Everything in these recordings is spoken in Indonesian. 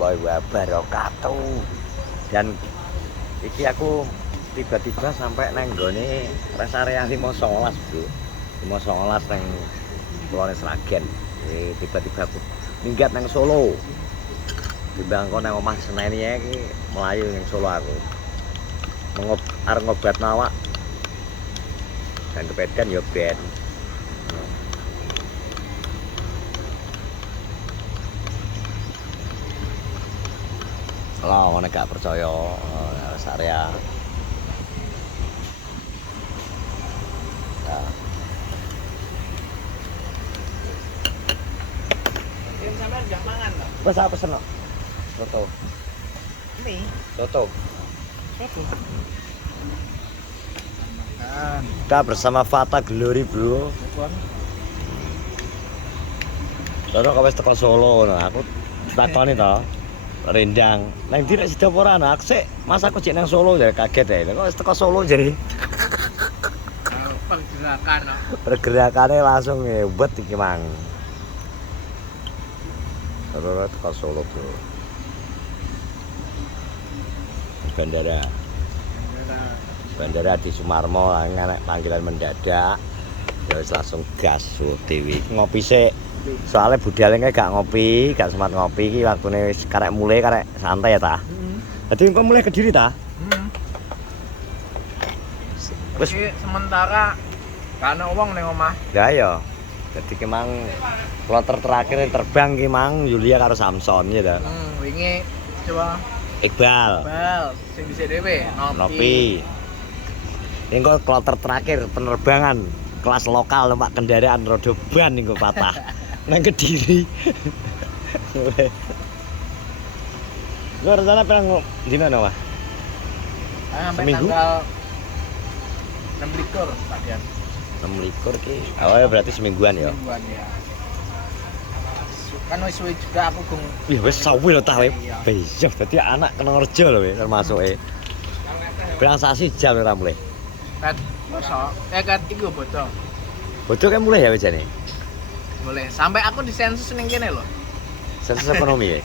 warahmatullahi wabarakatuh. Dan iki aku tiba-tiba sampai nang gone rest area 519, Bro. 519 nang Kulon Sragen. Tiba-tiba aku minggat nang Solo. Timbang kok nang omah Senen iki mlayu ning Solo aku. Arep ngobat awak. Dan kepedan ya ben. Kalau mana gak percaya rest area. Nah. Yang sampean gak mangan loh. Wes apa pesen kok? Soto. Mie. Soto. Soto. Kita bersama Fata Glory, Bro. Soto kok wis teko Solo ngono. Aku takoni to. Rendang. Nang ndi nek sida apa ora ana? Aku sik, Mas aku cek nang Solo ya kaget ya. Kok wis teko Solo jare. Pergerakan. Pergerakane langsung hebat iki, Mang. Terus teko Solo, Bro. Bandara di Sumarmo nek panggilan mendadak. Ya wis langsung gas OTW. Ngopi sik. Soalnya budalnya gak ngopi, gak sempat ngopi iki waktune wis karek mulai karek santai ya ta. Dadi engko mulai Kediri ta? Wis sementara gak ana wong ning omah. Ya ya. Jadi ki mang kloter terakhir terbang ki mang Yulia karo Samson ya ta. Wingi coba Iqbal. Sing dhisik dhewe Nopi. Engko kloter terakhir penerbangan kelas lokal numpak kendaraan roda ban engko patah. Nang Kediri. Gua rencana pengen dina no, Mas? Sampai Seminggu? tanggal 26 Pak 6 ki. Oh ya berarti semingguan ya. Mingguan ya. Kan wis suwe juga aku gung. Wih wis sawi lho tah we. Besok dadi anak kena kerja lho we termasuke. Berang sasi jam ora mulai. Kat mosok kat iku bocah. Bodoh kan mulai ya wejane. Boleh. Sampai aku disensus ning kene lho. Sensus ekonomi ya.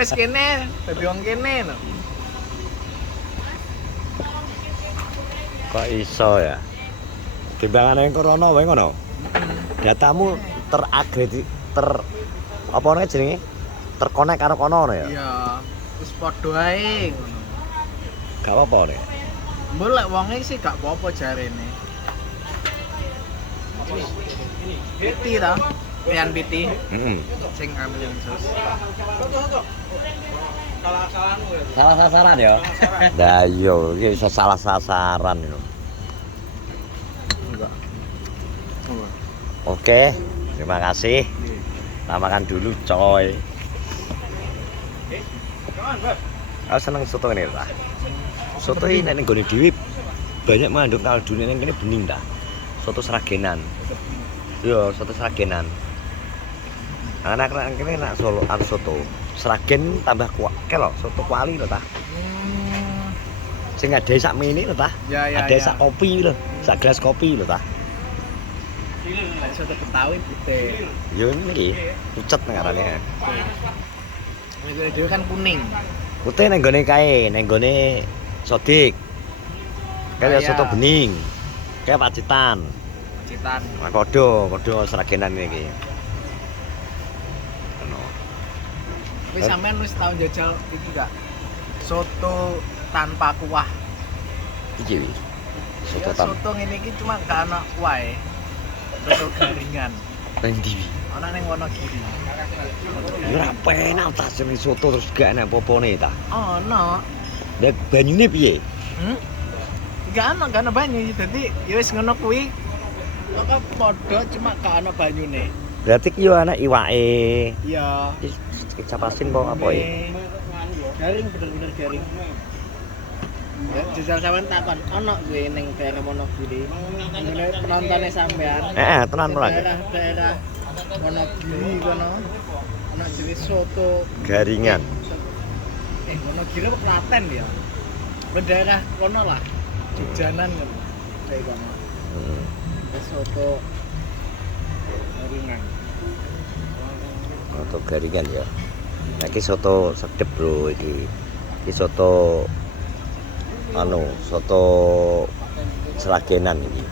Wis kene, dadi wong kene lho. Kok iso ya? Timbangane corona wae ngono. Datamu apa namanya jenenge? Terkonek karo kono ya? Iya, wis padha ae ngono. Gak apa-apa nek. Mbok lek wonge sih gak apa-apa jarene. Piti ta? Pian piti. Heeh. Sing ambil sus. Salah sasaran ya? Lah iya, iki iso salah sasaran itu. Enggak. Oke, terima kasih. Kita makan dulu, coy. Aku seneng soto ini, Pak. Soto ini nek nggone dhewe banyak mengandung kaldu ning kene bening ta. Soto Sragenan. Iya, soto Sragenan. Anak nang kene nak Solo soto. Sragen tambah kelok soto kuali lho ta. Sing ada sak mini lho ta. Ya. Ada sak kopi lho, sak gelas kopi lho ta. Lek soto Betawi putih. Yo iki pucet ngarane. Nek dhewe kan kuning. Putih nang gone kae, nang gone Sodik. Kayak Kaya. soto bening. Kayak Pacitan. Citan. Nah, podo Sragenan iki. Ono. Wis sampean wis tau jajal iki gak? Soto tanpa kuah. Iki wi. Soto Ya, tan. soto ngene iki cuma gak ana kuahe. Soto garingan. Nang ndi wi? Ana ning Wonogiri. Ya ora penak ta jeneng soto terus gak enak popone ta. Ana. Nek banyune piye? Gak ana banyu. Dadi ya wis ngono kuwi. Maka padha cuma gak ana banyune. Berarti ki yo ana iwake. Iya. Kecap asin kok apa ya? Garing bener-bener garing. Ya, jajal sampean takon, ana kuwi ning daerah Wonogiri. Ngene penontonnya sampean. Tenan ora. Daerah Wonogiri kono. Ana jenis soto Garingan. Wonogiri apa Klaten ya? Daerah kono lah. Jajanan ngono. Kayak kono. Soto garingan. Soto garingan ya. Iki soto sedep, Bro, iki. Iki soto soto Sragenan iki.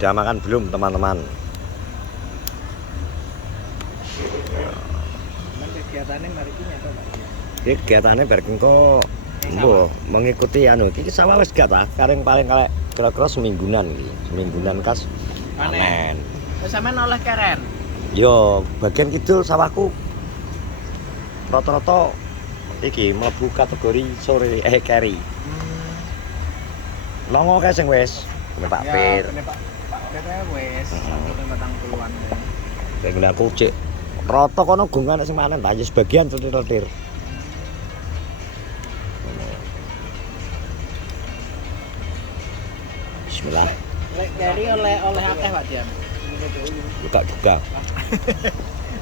Sudah makan belum, teman-teman? Kegiatannya mari ini apa Pak? Iki kegiatannya bareng kok mengikuti iki sawah wis gak ta? Paling kalek kira-kira semingguan iki. Semingguan kas panen. Wis sampean oleh keren. Yo, bagian kidul sawahku rata-rata iki mlebu kategori sore keri. Longo kae sing wis Pak Pir. Ya, Pak Pir wis sampai 40-an. Sing aku cek rata kono gungan sing panen ta, ya sebagian tetir-tetir. Bismillah. Lek keri oleh akeh Pak Dian. Buka juga.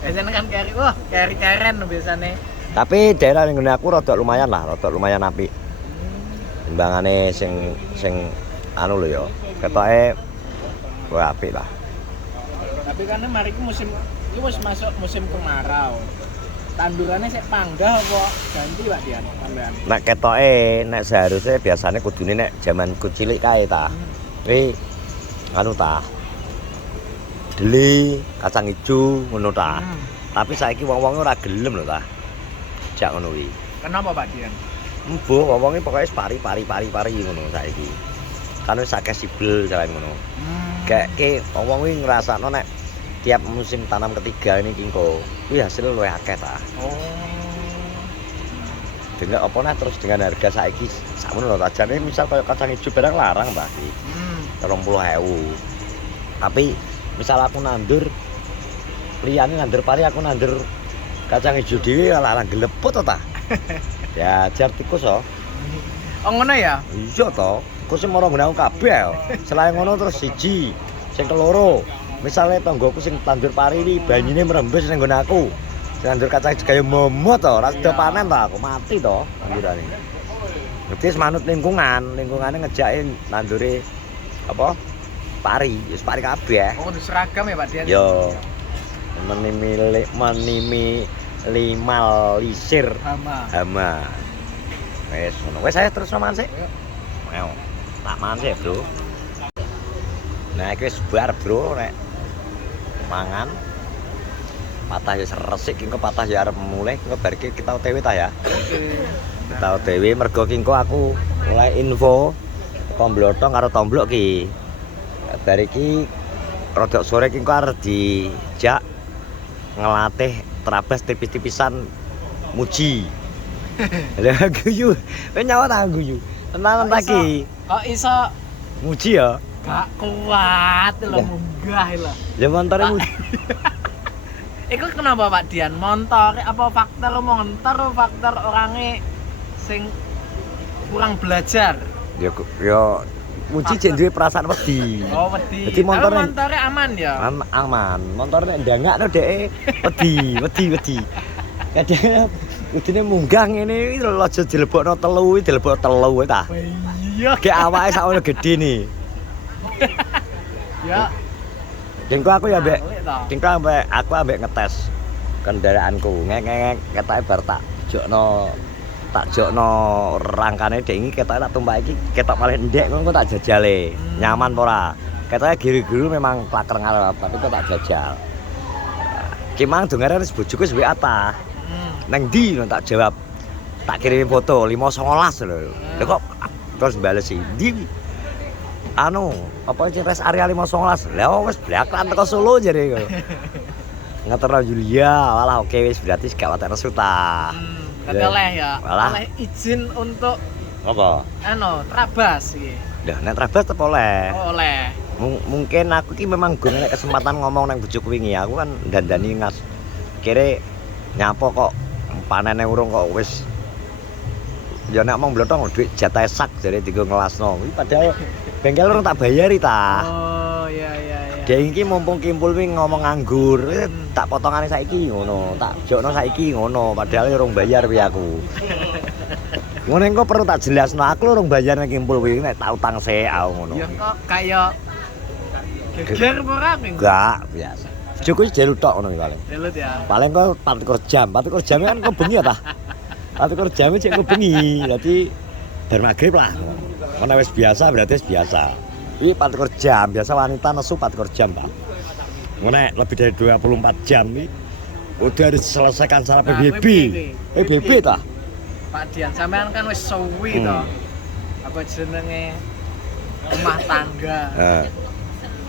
Biasanya kan keri, wah keri keren biasanya. Tapi daerah yang aku rada lumayan apik. Timbangane sing lho ya. Ketoke wah apik lah. Tapi kan mari musim iki wis masuk musim kemarau. Tandurannya sik panggah apa ganti Pak Dian sampean? Nek ketoke nek seharusnya biasanya kudune nek jamanku cilik kae ta. Kuwi ta. Deli, kacang ijo ngono ta. Tapi saiki wong-wong ora gelem lho ta. Jak ngono kuwi. Kenapa Pak Dian? Embuh wong-wonge pokoke pari ngono saiki. Kan wis akeh sibel jalan ngono. Kayak wong-wong kuwi ngrasakno nek tiap musim tanam ketiga ini kingko kuwi hasil luwih akeh ta. Oh. Dengan apa nah terus dengan harga saiki sakmono lho tajane misal kaya kacang ijo barang larang Mbak iki. 30.000. Tapi misal aku nandur liyane nandur pari aku nandur kacang ijo dhewe ala geleput to ta. Ya jar tikus oh. Oh ngono ya? Iya to. Tikus sing mara nggonku kabeh. Selain ngono terus siji, sing keloro. Misale tanggoku sing tandur pari iki banyune mrembes ning nggon aku. Sing tandur kacang ijo kaya momot to, ora sida panen to aku mati to tandurane. Wis manut lingkungane ngejake nandure apa? Pari, wis pari kabeh. Oh, kudu seragam ya Pak Dian. Yo. Minimalisir hama. Wes ngono. Wes saya terus mangan sik. Mau. Tak mangan sik, Bro. Nah, iki wis bar, Bro, nek mangan. Patah ya resik engko patah ya arep mulai engko bar iki kita OTW ta ya. Kita OTW mergo engko aku mulai info komblotong karo tomblok ki. Bar iki rodok sore engko arep dijak ngelatih terabas tipis-tipisan muji. Lah guyu. Kowe nyawa ta guyu? Tenanan ta ki? Kok iso muji ya? gak kuat lho munggah lho. Ya montore muji. Iku kenapa Pak Dian? Motor apa faktor montor atau faktor orangnya sing kurang belajar? Ya muji jek duwe perasaan wedi. Oh, wedi. Jadi motornya aman ya? Aman. Motornya ndangakno dhek wedi. Kadang kudune munggah ngene iki lho aja dilebokno telu ta. Iya. Gek awake sakmono gedhe ni. Ya. Dengko aku ya mbek aku ambek ngetes kendaraanku. Ngek ketoke bar tak jokno rangkane dek iki ketoke tak tumpake iki ketok paling ndek ngono tak jajale. Nyaman apa ora? Ketoke giru-giru memang plaker ngarep tapi kok tak jajal. Ki mang dongare wis bojoku wis WA ta. Nang ndi tak jawab. Tak kirimi foto 5.19 lho. Lha kok terus bales ndi? Apa sih rest area 5.19? Lah wis blaklan teko Solo jare kok. Ngaterno Julia, walah oke wis berarti gak watek resu ta. Tapi oleh ya. Oleh izin untuk apa? Trabas iki. Lah nek trabas tetep oleh. Oh, oleh. Mungkin aku ki memang gue nek kesempatan ngomong nang bojoku wingi aku kan dandani ngas. Kire nyapo kok panene urung kok wis ya nek mong blotong duit jatah sak jare digo ngelasno. Kuwi padahal bengkel urung tak bayari ta. Oh, iya. Dek iki mumpung kimpul wingi ngomong nganggur, tak potongane saiki ngono, tak jokno saiki ngono, padahal urung bayar piye aku. Ngono engko perlu tak jelasno aku urung bayar nek kimpul kuwi nek tak utang sik aku ngono. Ya kok kayak geger apa ora aku? Enggak, biasa. Bojoku jelu tok ngono iki paling. Delut ya. Paling kok 24 jam. 24 jam kan kok bengi ya ta? 24 jam cek kok bengi. Dadi bar magrib lah. Karena wis biasa berarti wis biasa. Iki 24 jam, biasa wanita nesu 24 jam, Pak. Nek lebih dari 24 jam iki udah harus diselesaikan secara Nah, PBB. PBB ta? Pak Dian sampean kan wis suwi to. Apa jenenge rumah tangga. Heeh.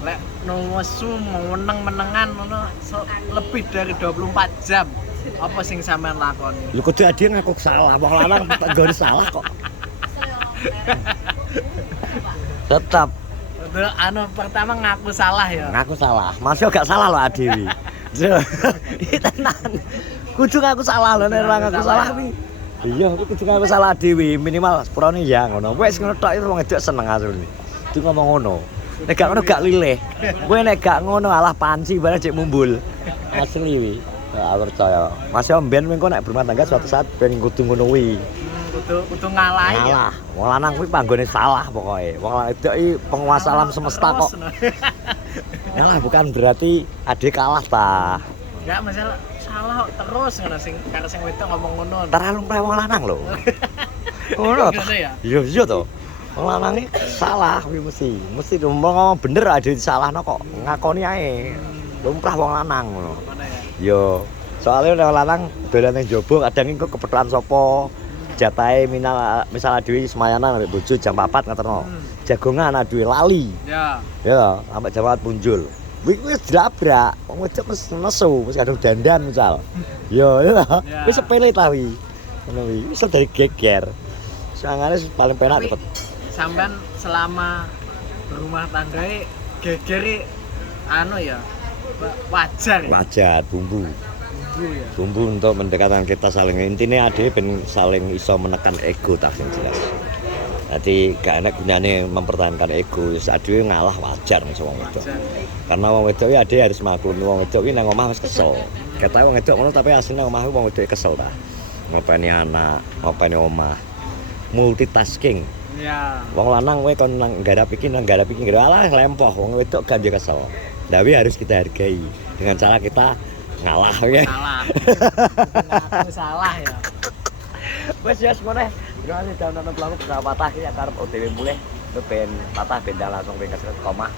Lek nesu meneng-menengan ngono lebih dari 24 jam. Apa sing sampean lakoni? Lu kudu ade ngaku salah, wong lanang nggone salah kok. Tetap Anu pertama ngaku salah ya. ngaku salah. Masih gak salah loh Adewi. Iki tenan. Kudu ngaku salah lho nek ora ngaku salah kuwi. Iya, aku kudu ngaku salah Adewi, minimal sepurane ya ngono. Wis ngono tok wong wedok seneng asline. Kudu ngomong ngono. Nek gak ngono gak lilih. Kowe nek gak ngono alah panci bareng cek mumbul. Asli wi. Aku percaya. Masih mben mengko nek berumah tangga suatu saat ben kudu ngono kuwi. Kudu ngalah ya. Ngalah. Wong lanang kuwi panggone salah pokoke. Wong lanang wedok iki penguasa alam semesta kok. Ngalah bukan berarti adik kalah ta. Enggak masalah salah kok terus ngono sing karo sing wedok ngomong ngono. Terlalu mreh wong lanang lho. Ngono ta? Ngono ya? Iya iya to. Wong lanang iki salah kuwi mesti ngomong bener ade disalahno kok ngakoni ae. Lumrah wong lanang ngono. Ngono ya. Yo, soalnya wong lanang dolan ning jaba kadang iku kepethokan sapa. Jatahe misal dhewe semayanan ambek bojo jam 4 ngono. Jagongan ana dhewe lali. Ya. Ya, sampai jam 4 punjul. Kuwi wis dilabrak. Wong wedok mesti nesu, mesti kadung dandan misal. Yo, ya. Wis sepele ta wi. Ngono wi. Wis dari geger. Sangane paling penak cepet. Sampean selama berumah tangga geger anu ya. Wajar. Ya? Wajar bumbu. Bumbu ya. Bumbu untuk mendekatkan kita saling intinya ade ben saling iso menekan ego tak sing jelas. Jadi gak enak gunane mempertahankan ego. Saat dhewe ngalah wajar nih wong wedok. Karena wong wedok iki ade harus maklumi wong wedok iki nang omah wis kesel. Kata wong wedok ngono tapi asline omah wong wedok kesel ta. Ngopeni anak, ngopeni omah. Multitasking. Ya. Wong lanang kowe kon nang garap iki alah lempoh wong wedok gak dia kesel. Tapi harus kita hargai dengan cara kita ngalah ya. Salah. Ngaku salah ya. Wes ya ngono. Terima kasih sudah nonton vlogku bersama Patah ya karep OTW mulih itu ben Patah benda langsung pengen ke Komah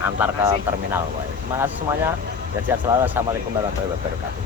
antar ke terminal. Terima kasih semuanya dan sehat selalu. Assalamualaikum warahmatullahi wabarakatuh.